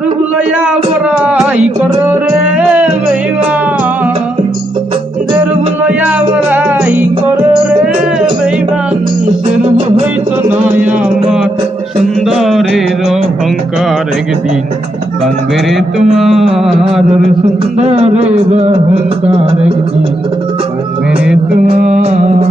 রূপ লইয়া বড়াই করো রে বেঈমান, যে রূপ লইয়া বড়াই করো রে বেঈমান, সে রূপ হইতো নয় আমার সুন্দরের অহংকার একদিন ভাঙবে রে তোমার, সুন্দরের অহংকার একদিন ভাঙবে রে তোমার।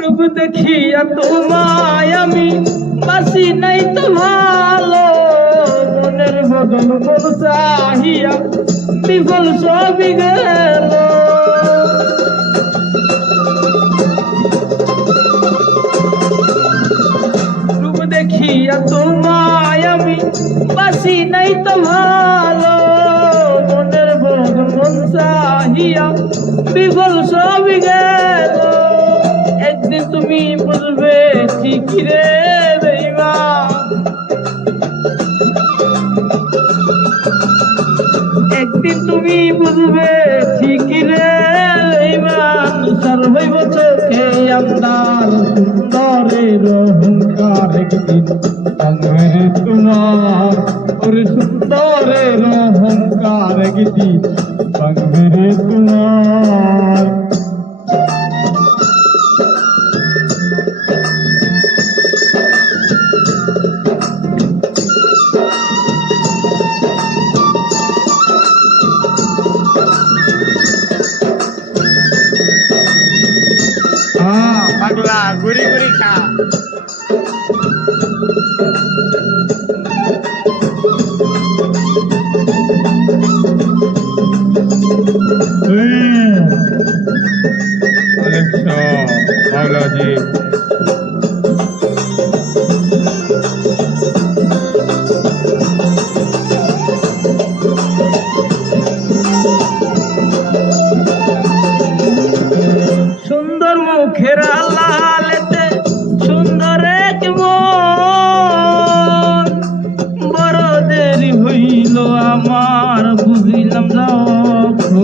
রূপ দেখিয়া তোমায় আমি বাসি নাই তো ভালো, মনের বদল মন চাহিয়া বিফল সবই গেল। রূপ দেখিয়া তোমায় আমি বাসি নাই তো ভালো, মনের বদল মন চাহিয়া বিফল সবই গেল। একদিন তুমি বুঝবে ঠিকই রে বেঈমান, একদিন তুমি বুঝবে ঠিকই রে বেঈমান, সার হইব চোখে আন্দার সুন্দরের অহংকার একদিন ভাঙবে রে তোমার, ওরে সুন্দরের অহংকার একদিন ভাঙবে রে তোমার। পাগলা ঘুরি ঘুরি খা। মাওলাজি সুন্দর মুখের লালেতে সুন্দর এক মন, বড় দেরি হইল আমার বুঝিলাম যখন।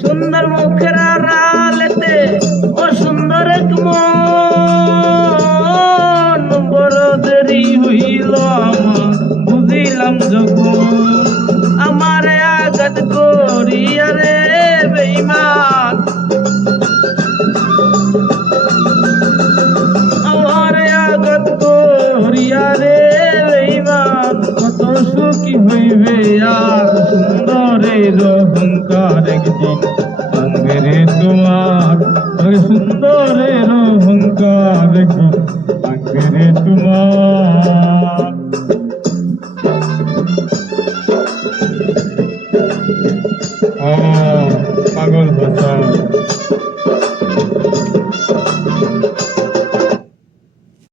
সুন্দর মুখের লালেতে ও সুন্দর এক মন, বড় দেরি হইল আমার বুঝিলাম যখন। আমার আঘাত করিয়া রে বেঈমান, আমার আঘাত করিয়া রে বেঈমান, কত সুখী হইবে আর সুন্দরের অহংকার একদিন